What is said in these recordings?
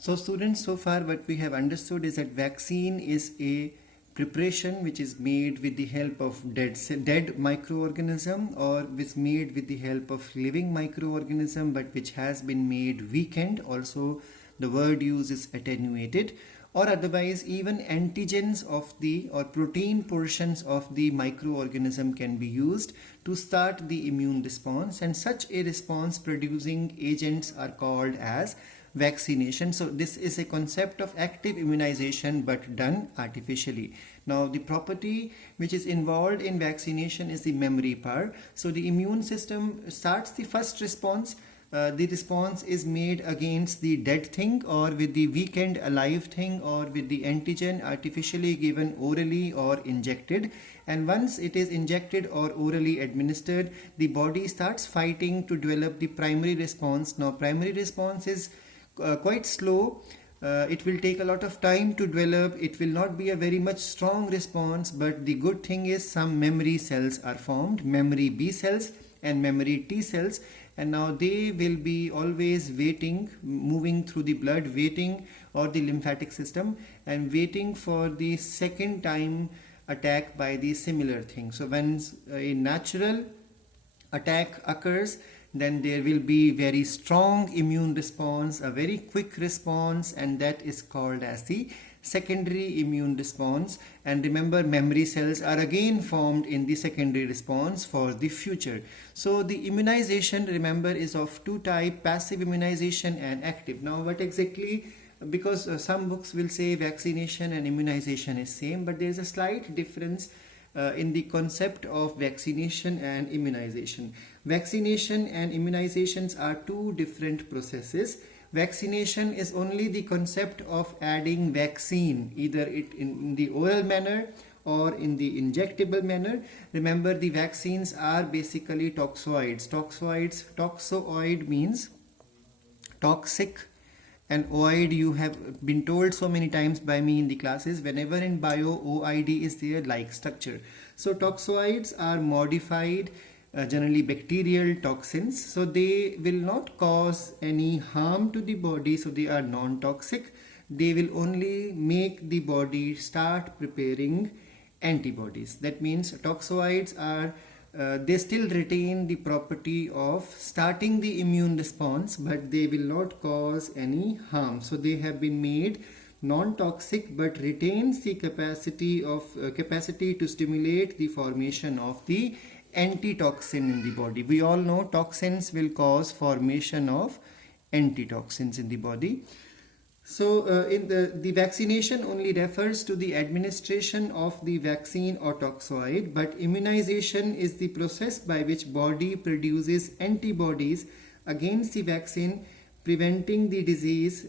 So students, so far what we have understood is that vaccine is a preparation which is made with the help of dead microorganism, or which made with the help of living microorganism, but which has been made weakened. Also the word used is attenuated, or otherwise even antigens of the or protein portions of the microorganism can be used to start the immune response, and such a response producing agents are called as vaccination. So this is a concept of active immunization but done artificially. Now the property which is involved in vaccination is the memory part. So the immune system starts the first response. The response is made against the dead thing, or with the weakened alive thing, or with the antigen artificially given orally or injected. And once it is injected or orally administered, the body starts fighting to develop the primary response. Now primary response is quite slow. It will take a lot of time to develop. It will not be a very much strong response, but the good thing is some memory cells are formed, memory B cells and memory T cells, and now they will be always waiting, moving through the blood, waiting, or the lymphatic system, and waiting for the second time attack by the similar thing. So when a natural attack occurs, then there will be very strong immune response, a very quick response, and that is called as the secondary immune response. And remember, memory cells are again formed in the secondary response for the future. So the immunization, remember, is of two types: passive immunization and active. Now what exactly, because some books will say vaccination and immunization is same, but there is a slight difference in the concept of vaccination and immunization. Vaccination and immunizations are two different processes. Vaccination is only the concept of adding vaccine, either it in the oral manner or in the injectable manner. Remember, the vaccines are basically toxoids. Toxoid means toxic, and oid, you have been told so many times by me in the classes, whenever in bio oid is there, like structure. So toxoids are modified, generally bacterial toxins, so they will not cause any harm to the body, so they are non-toxic. They will only make the body start preparing antibodies. That means toxoids are they still retain the property of starting the immune response, but they will not cause any harm. So they have been made non-toxic but retains the capacity to stimulate the formation of the antitoxin in the body. We all know toxins will cause formation of antitoxins in the body. So in the vaccination only refers to the administration of the vaccine or toxoid, but immunization is the process by which body produces antibodies against the vaccine, preventing the disease.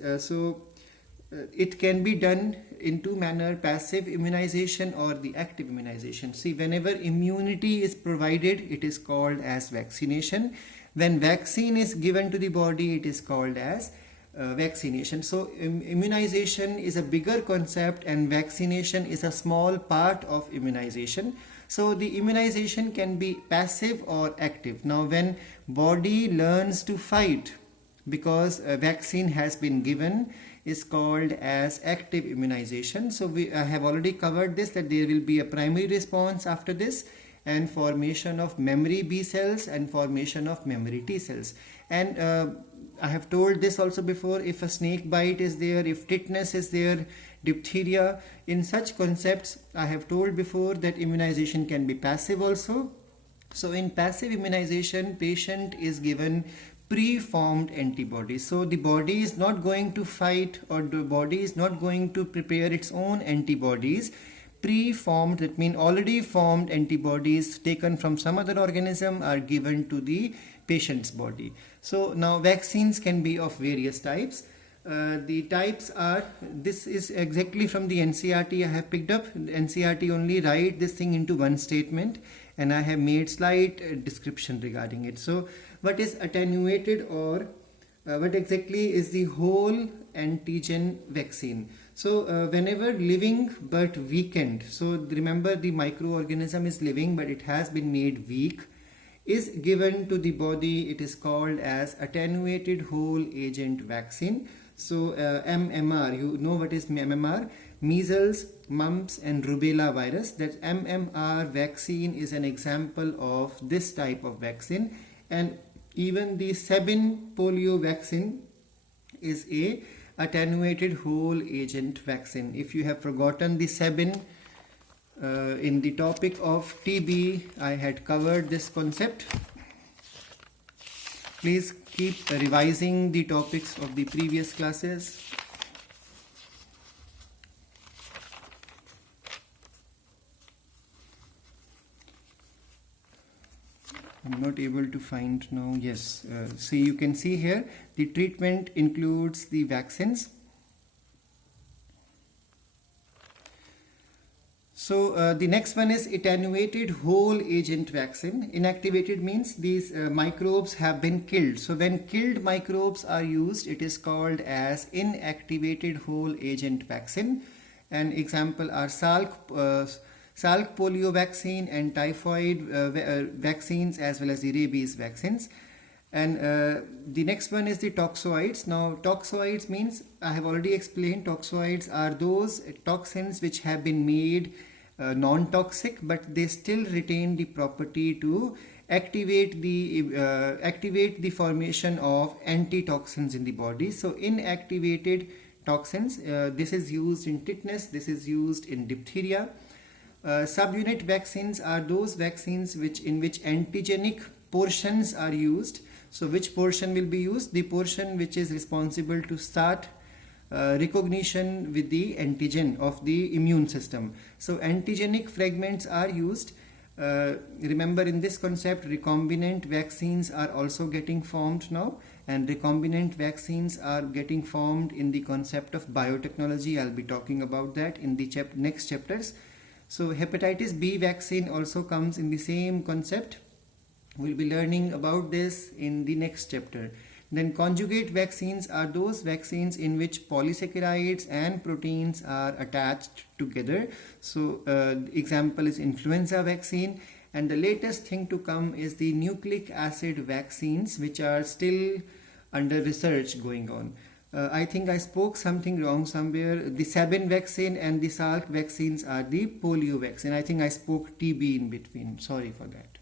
It can be done in two manner: passive immunization or the active immunization. See, whenever immunity is provided, it is called as vaccination. When vaccine is given to the body, it is called as vaccination. So immunization is a bigger concept and vaccination is a small part of immunization. So the immunization can be passive or active. Now when body learns to fight because a vaccine has been given, is called as active immunization. So we have already covered this, that there will be a primary response after this, and formation of memory B cells and formation of memory T cells. And I have told this also before, if a snake bite is there, if tetanus is there, diphtheria, in such concepts I have told before that immunization can be passive also. So in passive immunization, patient is given pre-formed antibodies. So the body is not going to fight, or the body is not going to prepare its own antibodies. Pre-formed, that means already formed antibodies taken from some other organism are given to the patient's body. So now vaccines can be of various types. The types are, this is exactly from the NCERT I have picked up. NCERT only write this thing into one statement, and I have made slight description regarding it. So what is attenuated, or what exactly is the whole antigen vaccine? So whenever living but weakened, so remember the microorganism is living but it has been made weak, is given to the body, it is called as attenuated whole agent vaccine. So MMR, you know what is MMR? Measles, mumps and rubella virus. That MMR vaccine is an example of this type of vaccine. And even the Sabin polio vaccine is a attenuated whole agent vaccine. If you have forgotten the Sabin, in the topic of TB, I had covered this concept. Please keep revising the topics of the previous classes. I'm not able to find now. Yes, so you can see here the treatment includes the vaccines. So the next one is attenuated whole agent vaccine. Inactivated means these microbes have been killed. So when killed microbes are used, it is called as inactivated whole agent vaccine. An example are Salk polio vaccine and typhoid vaccines, as well as the rabies vaccines. And the next one is the toxoids. Now toxoids means, I have already explained, toxoids are those toxins which have been made non-toxic, but they still retain the property to activate the formation of antitoxins in the body. So inactivated toxins, this is used in tetanus, this is used in diphtheria. Subunit vaccines are those vaccines in which antigenic portions are used. So which portion will be used? The portion which is responsible to start recognition with the antigen of the immune system. So antigenic fragments are used. Remember, in this concept, recombinant vaccines are also getting formed now, and recombinant vaccines are getting formed in the concept of biotechnology. I'll be talking about that in the next chapters. So hepatitis B vaccine also comes in the same concept. We'll be learning about this in the next chapter. Then conjugate vaccines are those vaccines in which polysaccharides and proteins are attached together. So example is influenza vaccine. And the latest thing to come is the nucleic acid vaccines, which are still under research going on. I think I spoke something wrong somewhere. The Sabin vaccine and the Salk vaccines are the polio vaccine. I think I spoke TB in between. Sorry for that.